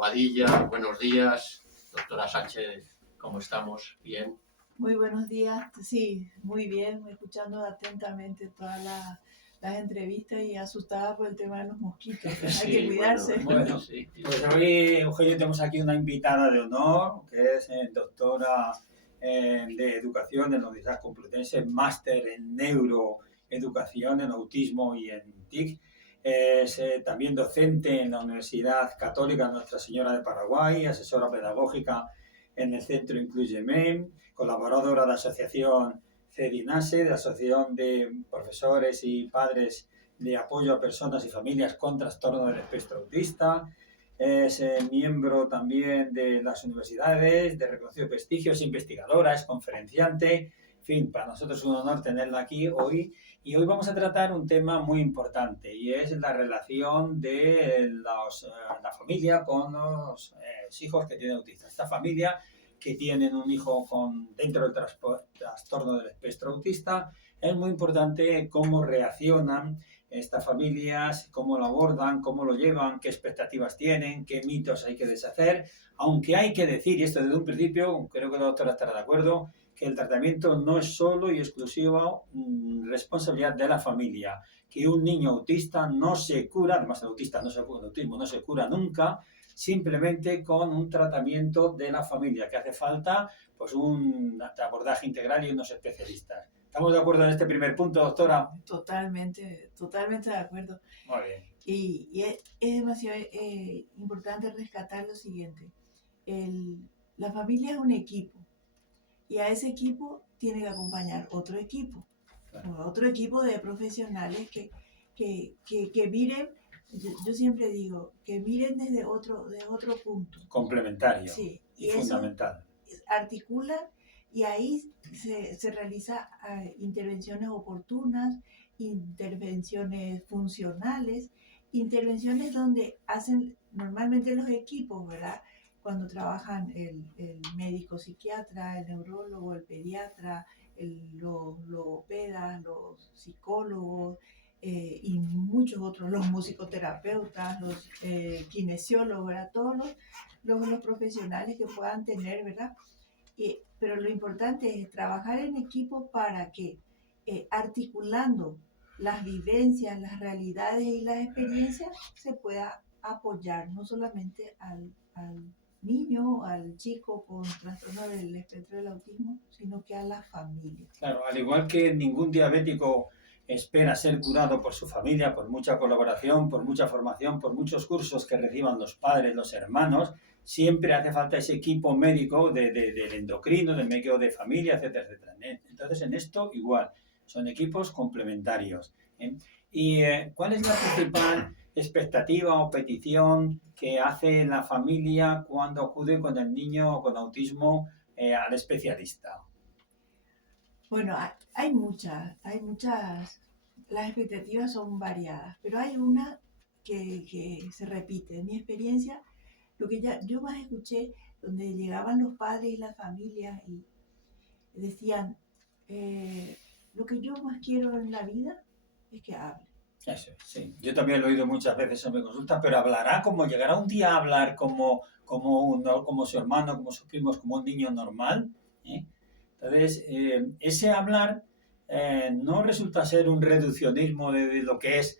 Boadilla. Buenos días, doctora Sánchez, ¿cómo estamos? ¿Bien? Muy buenos días, sí, muy bien, escuchando atentamente todas las entrevistas y asustada por el tema de los mosquitos. Sí, Hay que cuidarse. Bueno, sí. pues hoy, Eugenio, tenemos aquí una invitada de honor, que es doctora de Educación en la Universidad Complutense, máster en Neuroeducación, en Autismo y en TIC. Es también docente en la Universidad Católica Nuestra Señora de Paraguay, asesora pedagógica en el Centro Incluye-MEN, colaboradora de la Asociación CEDINASE, de la Asociación de Profesores y Padres de Apoyo a Personas y Familias con Trastorno del Espectro Autista. Es miembro también de las universidades, de reconocido prestigio, es investigadora, es conferenciante. En fin, para nosotros es un honor tenerla aquí hoy. Y hoy vamos a tratar un tema muy importante y es la relación de la familia con los hijos que tienen autismo. Esta familia que tienen un hijo dentro del trastorno del espectro autista, es muy importante cómo reaccionan estas familias, cómo lo abordan, cómo lo llevan, qué expectativas tienen, qué mitos hay que deshacer, aunque hay que decir, y esto desde un principio, creo que la doctora estará de acuerdo, que el tratamiento no es solo y exclusivo responsabilidad de la familia, que un niño autista no se cura, además el autismo no se cura nunca, simplemente con un tratamiento de la familia, que hace falta pues un abordaje integral y unos especialistas. ¿Estamos de acuerdo en este primer punto, doctora? Totalmente de acuerdo. Muy bien. Y es demasiado importante rescatar lo siguiente. La familia es un equipo y a ese equipo tiene que acompañar otro equipo, claro. Otro equipo de profesionales que miren. Yo siempre digo que miren desde otro punto. Complementario. Sí, y fundamental. Articulan y ahí se realizan intervenciones oportunas, intervenciones funcionales, intervenciones donde hacen normalmente los equipos, ¿verdad? Cuando trabajan el médico psiquiatra, el neurólogo, el pediatra, los logopedas, los psicólogos, y muchos otros, los musicoterapeutas, los kinesiólogos, ¿verdad? Todos los profesionales que puedan tener, ¿verdad? Pero lo importante es trabajar en equipo para que articulando las vivencias, las realidades y las experiencias se pueda apoyar no solamente al niño, al chico con trastorno del espectro del autismo, sino que a la familia. Claro, al igual que ningún diabético espera ser curado por su familia, por mucha colaboración, por mucha formación, por muchos cursos que reciban los padres, los hermanos, siempre hace falta ese equipo médico del endocrino, del médico de familia, etcétera, etcétera. Entonces, en esto igual, son equipos complementarios. ¿Y cuál es la principal expectativa o petición que hace la familia cuando acude con el niño con autismo al especialista? Bueno, hay muchas, las expectativas son variadas, pero hay una que se repite. En mi experiencia, lo que yo más escuché, donde llegaban los padres y las familias y decían, lo que yo más quiero en la vida es que hable. Eso, sí. Yo también lo he oído muchas veces en mi consulta, pero hablará como llegará un día a hablar como su hermano, como sus primos, como un niño normal. Entonces, ese hablar no resulta ser un reduccionismo de lo que es,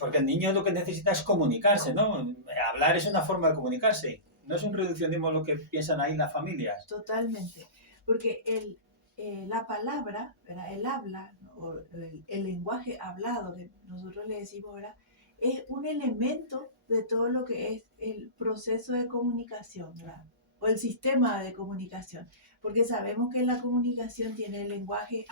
porque el niño lo que necesita es comunicarse, ¿no? Hablar es una forma de comunicarse, no es un reduccionismo lo que piensan ahí las familias. Totalmente, porque la palabra, ¿verdad? El habla, o el lenguaje hablado, que nosotros le decimos, ¿verdad? Es un elemento de todo lo que es el proceso de comunicación, ¿verdad? O el sistema de comunicación, porque sabemos que la comunicación tiene el lenguaje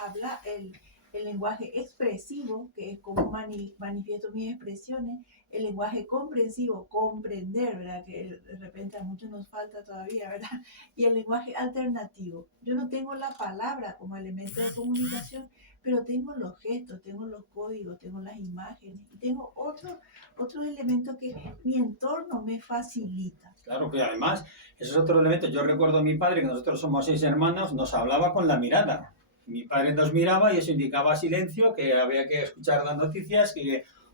el lenguaje expresivo, que es como manifiesto mis expresiones, el lenguaje comprensivo, comprender, ¿verdad? Que de repente a muchos nos falta todavía, ¿verdad? Y el lenguaje alternativo. Yo no tengo la palabra como elemento de comunicación, pero tengo los gestos, tengo los códigos, tengo las imágenes y tengo otros elementos que mi entorno me facilita. Claro, que además, eso es otro elemento. Yo recuerdo a mi padre, que nosotros somos 6 hermanos, nos hablaba con la mirada. Mi padre nos miraba y eso indicaba silencio, que había que escuchar las noticias,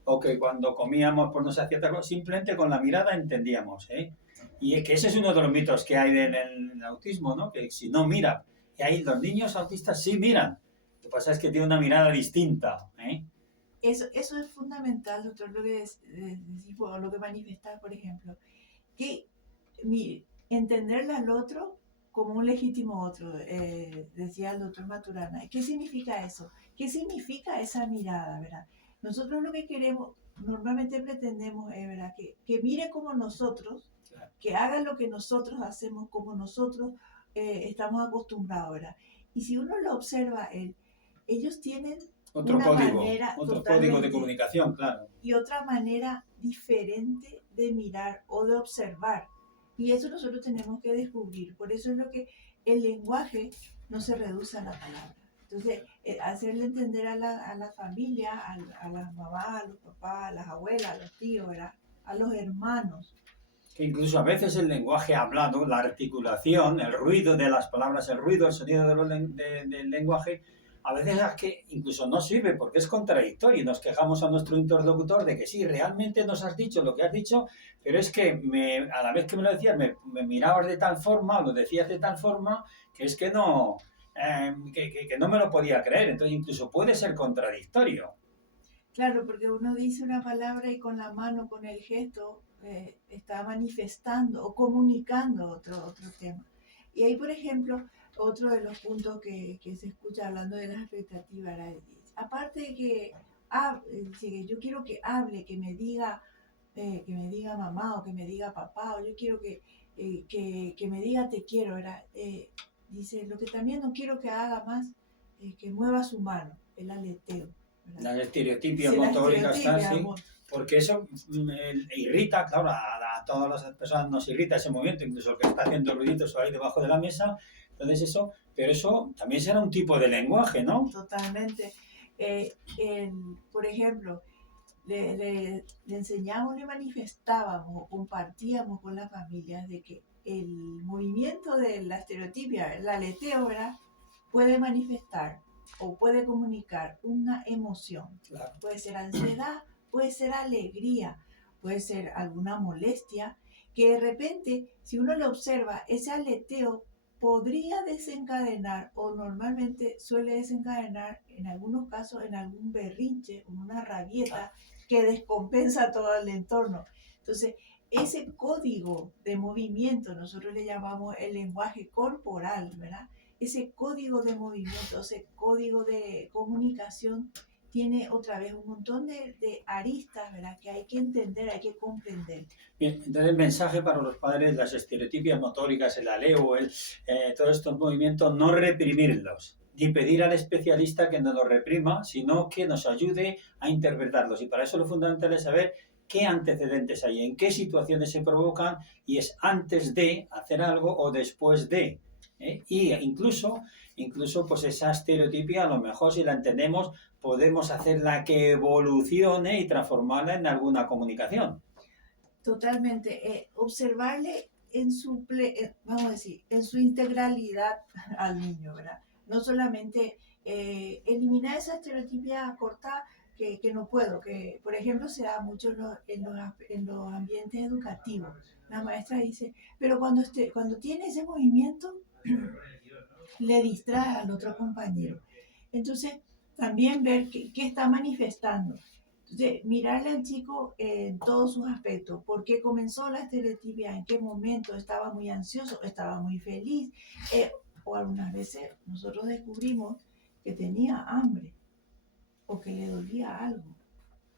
o que cuando comíamos pues no se hacía tal cosa, simplemente con la mirada entendíamos, ¿eh? Y es que ese es uno de los mitos que hay en el autismo, ¿no? Que si no mira, y ahí los niños autistas sí miran, lo que pasa es que tienen una mirada distinta, ¿eh? Eso es fundamental, doctor, lo que decís, o lo que manifestás, por ejemplo, que entenderle al otro como un legítimo otro, decía el doctor Maturana. ¿Qué significa eso? ¿Qué significa esa mirada, verdad? Nosotros lo que queremos, normalmente pretendemos, ¿verdad? Que mire como nosotros, que haga lo que nosotros hacemos como nosotros estamos acostumbrados, ¿verdad? Y si uno lo observa, ellos tienen Otro una código, manera otro código de totalmente comunicación, claro. y otra manera diferente de mirar o de observar. Y eso nosotros tenemos que descubrir. Por eso es lo que el lenguaje no se reduce a la palabra. Entonces, hacerle entender a la familia, a las mamás, a los papás, a las abuelas, a los tíos, ¿verdad? A los hermanos. Que incluso a veces el lenguaje hablado, la articulación, el ruido de las palabras, el ruido, el sonido del lenguaje, a veces es que incluso no sirve porque es contradictorio y nos quejamos a nuestro interlocutor de que sí, realmente nos has dicho lo que has dicho, pero es que a la vez que me lo decías me mirabas de tal forma, lo decías de tal forma, que es que no, que no me lo podía creer. Entonces incluso puede ser contradictorio. Claro, porque uno dice una palabra y con la mano, con el gesto, está manifestando o comunicando otro tema. Y ahí, por ejemplo, otro de los puntos que se escucha hablando de las expectativas, aparte de que yo quiero que hable, que me diga mamá o que me diga papá, o yo quiero que me diga te quiero, ¿verdad? Dice, lo que también no quiero que haga más es que mueva su mano, el aleteo. Las estereotipias Sí, la motóricas, estereotipia, sí, porque eso irrita, claro, a todas las personas nos irrita ese movimiento, incluso el que está haciendo ruiditos ahí debajo de la mesa, entonces eso, pero eso también será un tipo de lenguaje, ¿no? Totalmente. Por ejemplo, le enseñamos, le manifestábamos, compartíamos con las familias de que el movimiento de la estereotipia, el aleteo, ¿verdad? Puede manifestar o puede comunicar una emoción. Claro. Puede ser ansiedad, puede ser alegría, puede ser alguna molestia, que de repente, si uno lo observa, ese aleteo podría desencadenar o normalmente suele desencadenar en algunos casos en algún berrinche, una rabieta que descompensa todo el entorno. Entonces, ese código de movimiento, nosotros le llamamos el lenguaje corporal, ¿verdad? Ese código de movimiento, ese código de comunicación tiene otra vez un montón de aristas, ¿verdad? Que hay que entender, hay que comprender. Bien, entonces el mensaje para los padres, las estereotipias motóricas, el aleo, todos estos movimientos, no reprimirlos, ni pedir al especialista que nos los reprima, sino que nos ayude a interpretarlos. Y para eso lo fundamental es saber qué antecedentes hay, en qué situaciones se provocan, y es antes de hacer algo o después de. Y incluso pues esa estereotipia, a lo mejor si la entendemos, podemos hacerla que evolucione y transformarla en alguna comunicación. Totalmente. Observarle vamos a decir, en su integralidad al niño, ¿verdad? No solamente eliminar esa estereotipia corta que no puedo, que por ejemplo se da mucho en los ambientes educativos. La maestra dice, pero cuando tiene ese movimiento, le distrae al otro compañero. Entonces, también ver qué está manifestando. Entonces, mirarle al chico en todos sus aspectos, por qué comenzó la estereotipia, en qué momento estaba muy ansioso, estaba muy feliz, o algunas veces nosotros descubrimos que tenía hambre o que le dolía algo.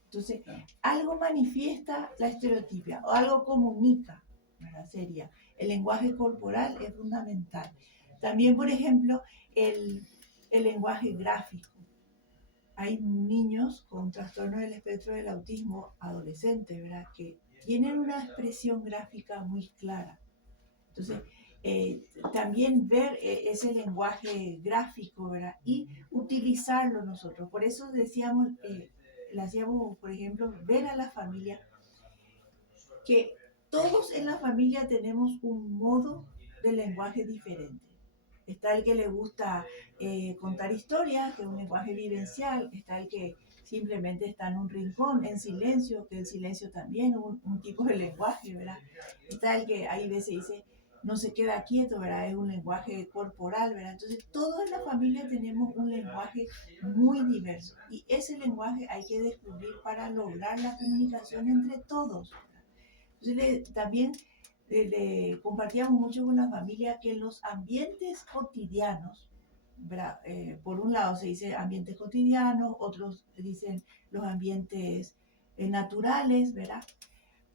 Entonces, algo manifiesta la estereotipia o algo comunica, ¿verdad? Sería el lenguaje corporal es fundamental. También, por ejemplo, el lenguaje gráfico. Hay niños con trastorno del espectro del autismo, adolescentes, ¿verdad? Que tienen una expresión gráfica muy clara. Entonces, también ver ese lenguaje gráfico, ¿verdad? Y utilizarlo nosotros. Por eso decíamos, le hacíamos, por ejemplo, ver a la familia que todos en la familia tenemos un modo de lenguaje diferente. Está el que le gusta contar historias, que es un lenguaje vivencial. Está el que simplemente está en un rincón, en silencio, que el silencio también es un tipo de lenguaje, ¿verdad? Está el que hay veces dice, no se queda quieto, ¿verdad? Es un lenguaje corporal, ¿verdad? Entonces, todos en la familia tenemos un lenguaje muy diverso y ese lenguaje hay que descubrir para lograr la comunicación entre todos, ¿verdad? Entonces, también compartíamos mucho con la familia que los ambientes cotidianos, ¿verdad? Por un lado se dice ambientes cotidianos, otros dicen los ambientes naturales, ¿verdad?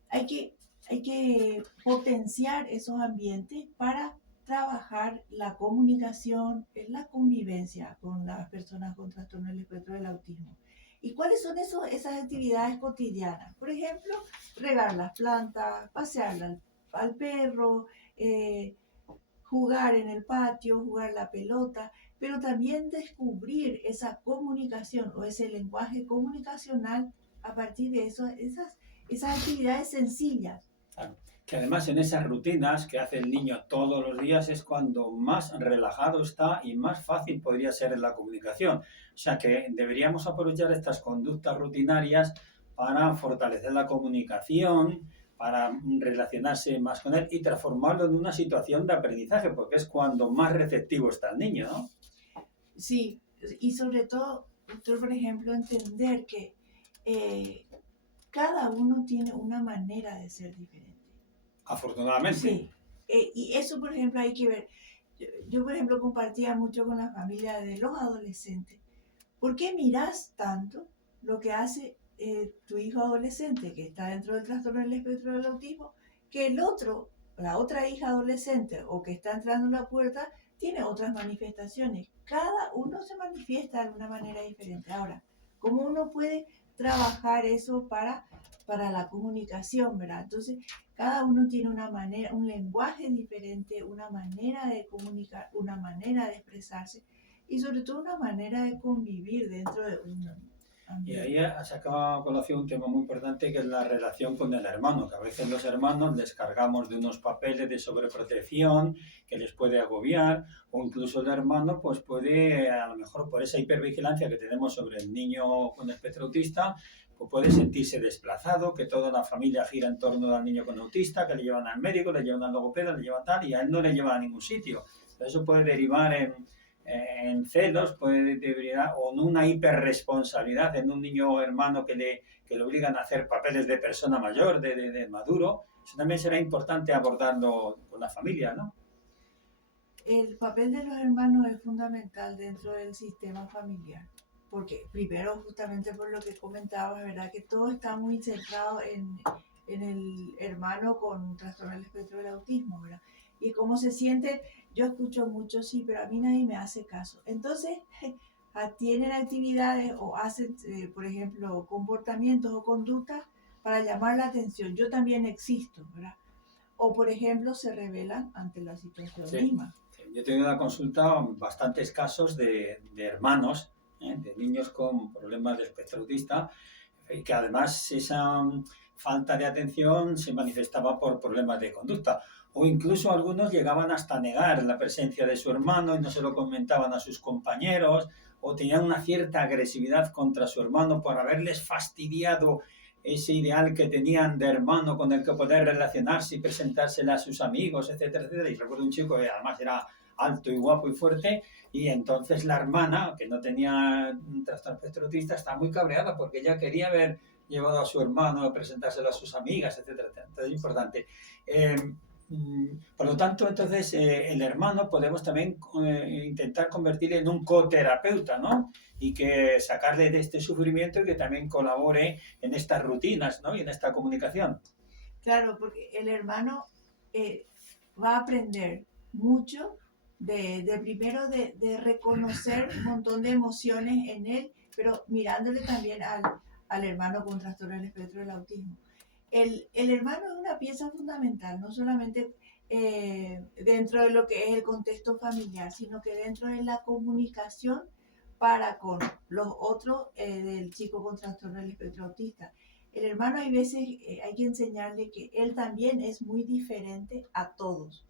Hay que, hay que potenciar esos ambientes para trabajar la comunicación, la convivencia con las personas con trastorno del espectro del autismo. ¿Y cuáles son esas actividades cotidianas? Por ejemplo, regar las plantas, pasear al perro, jugar en el patio, jugar la pelota, pero también descubrir esa comunicación o ese lenguaje comunicacional a partir de esas actividades sencillas. Claro. Que además en esas rutinas que hace el niño todos los días es cuando más relajado está y más fácil podría ser en la comunicación. O sea que deberíamos aprovechar estas conductas rutinarias para fortalecer la comunicación, para relacionarse más con él y transformarlo en una situación de aprendizaje, porque es cuando más receptivo está el niño, ¿no? Sí, y sobre todo, doctor, por ejemplo, entender que cada uno tiene una manera de ser diferente. Afortunadamente. Sí, y eso, por ejemplo, hay que ver. Yo, por ejemplo, compartía mucho con la familia de los adolescentes. ¿Por qué miras tanto lo que hace tu hijo adolescente que está dentro del trastorno del espectro del autismo, que el otro, la otra hija adolescente o que está entrando en la puerta, tiene otras manifestaciones? Cada uno se manifiesta de una manera diferente. Ahora, ¿cómo uno puede trabajar eso para la comunicación, verdad? Entonces, cada uno tiene una manera, un lenguaje diferente, una manera de comunicar, una manera de expresarse y sobre todo una manera de convivir dentro de un Y ambiente. ahí ha sacado a colación un tema muy importante que es la relación con el hermano, que a veces los hermanos les cargamos de unos papeles de sobreprotección que les puede agobiar, o incluso el hermano pues puede, a lo mejor por esa hipervigilancia que tenemos sobre el niño con espectro autista, pues puede sentirse desplazado, que toda la familia gira en torno al niño con autista, que le llevan al médico, le llevan al logopeda, le llevan tal, y a él no le llevan a ningún sitio. Eso puede derivar en celos, puede derivar o en una hiperresponsabilidad en un niño hermano que le obligan a hacer papeles de persona mayor, de maduro. Eso también será importante abordarlo con la familia, ¿no? El papel de los hermanos es fundamental dentro del sistema familiar, porque primero justamente por lo que comentabas, ¿verdad? Que todo está muy centrado en el hermano con trastorno del espectro del autismo, ¿verdad? Y cómo se siente, yo escucho mucho, sí, pero a mí nadie me hace caso. Entonces, tienen actividades o hacen, por ejemplo, comportamientos o conductas para llamar la atención. Yo también existo, ¿verdad? O, por ejemplo, se rebelan ante la situación Sí. misma. Yo he tenido en la consulta bastantes casos de hermanos, de niños con problemas de espectro autista, y que además esa falta de atención se manifestaba por problemas de conducta. O incluso algunos llegaban hasta negar la presencia de su hermano y no se lo comentaban a sus compañeros, o tenían una cierta agresividad contra su hermano por haberles fastidiado ese ideal que tenían de hermano con el que poder relacionarse y presentársela a sus amigos, etcétera, etcétera. Y recuerdo un chico que además era alto y guapo y fuerte, y entonces la hermana, que no tenía un trastorno espectro autista, estaba muy cabreada porque ella quería haber llevado a su hermano a presentárselo a sus amigas, etcétera, etcétera. Entonces es importante. Por lo tanto, entonces, el hermano podemos también intentar convertirle en un coterapeuta, ¿no? Y que sacarle de este sufrimiento y que también colabore en estas rutinas, ¿no? Y en esta comunicación. Claro, porque el hermano va a aprender mucho primero de reconocer un montón de emociones en él, pero mirándole también al hermano con trastorno del espectro del autismo. El hermano es una pieza fundamental, no solamente dentro de lo que es el contexto familiar, sino que dentro de la comunicación para con los otros del chico con trastorno del espectro autista. El hermano hay veces hay que enseñarle que él también es muy diferente a todos.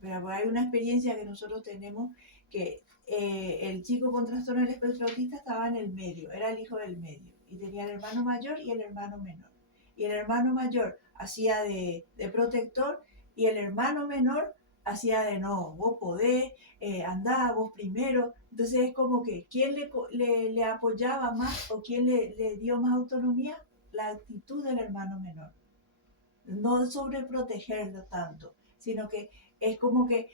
Pero hay una experiencia que nosotros tenemos que el chico con trastorno del espectro autista estaba en el medio, era el hijo del medio. y tenía el hermano mayor y el hermano menor. Y el hermano mayor hacía de protector y el hermano menor hacía de no, vos podés, andá, vos primero. Entonces es como que quién le apoyaba más o quién le dio más autonomía, la actitud del hermano menor. No sobreprotegerlo tanto, sino que es como que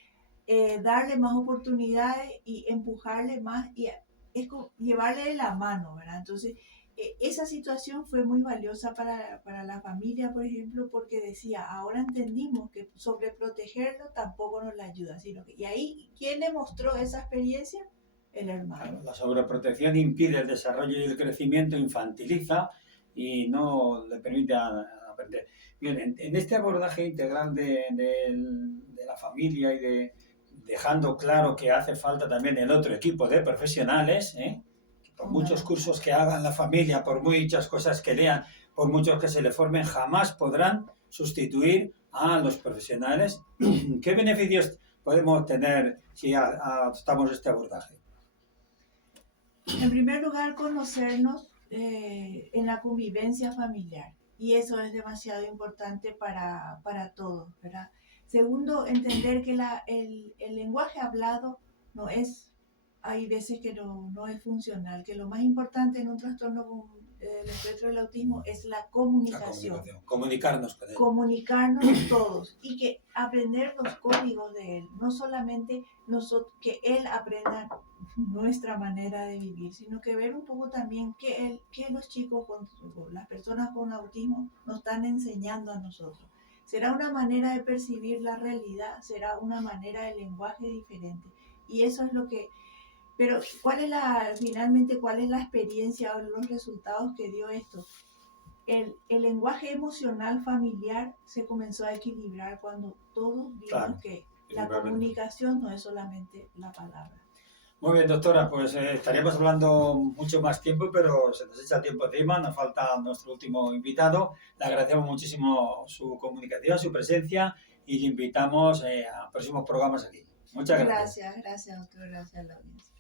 darle más oportunidades y empujarle más y es como llevarle de la mano, ¿verdad? Entonces, esa situación fue muy valiosa para la familia, por ejemplo, porque decía, ahora entendimos que sobreprotegerlo tampoco nos la ayuda, sino que, y ahí, ¿quién le mostró esa experiencia? El hermano. Claro, la sobreprotección impide el desarrollo y el crecimiento, infantiliza y no le permite aprender. Bien, en este abordaje integral de la familia y dejando claro que hace falta también el otro equipo de profesionales, por muchos cursos que hagan la familia, por muchas cosas que lean, por muchos que se le formen, jamás podrán sustituir a los profesionales. ¿Qué beneficios podemos tener si adoptamos este abordaje? En primer lugar, conocernos en la convivencia familiar. Y eso es demasiado importante para todos, ¿verdad? Segundo, entender que el lenguaje hablado no es, hay veces que no es funcional, que lo más importante en un trastorno del espectro del autismo es la comunicación. Comunicarnos con él. Comunicarnos todos y que aprender los códigos de él, no solamente nosotros, que él aprenda nuestra manera de vivir, sino que ver un poco también qué los chicos, las personas con autismo nos están enseñando a nosotros. Será una manera de percibir la realidad, será una manera de lenguaje diferente. Y eso es lo que... Pero finalmente, ¿cuál es la experiencia o los resultados que dio esto? El lenguaje emocional familiar se comenzó a equilibrar cuando todos vimos que la comunicación no es solamente la palabra. Muy bien, doctora, pues estaríamos hablando mucho más tiempo, pero se nos echa tiempo encima, nos falta nuestro último invitado. Le agradecemos muchísimo su comunicación, su presencia y le invitamos a próximos programas aquí. Muchas gracias. Gracias, doctor, gracias a la audiencia.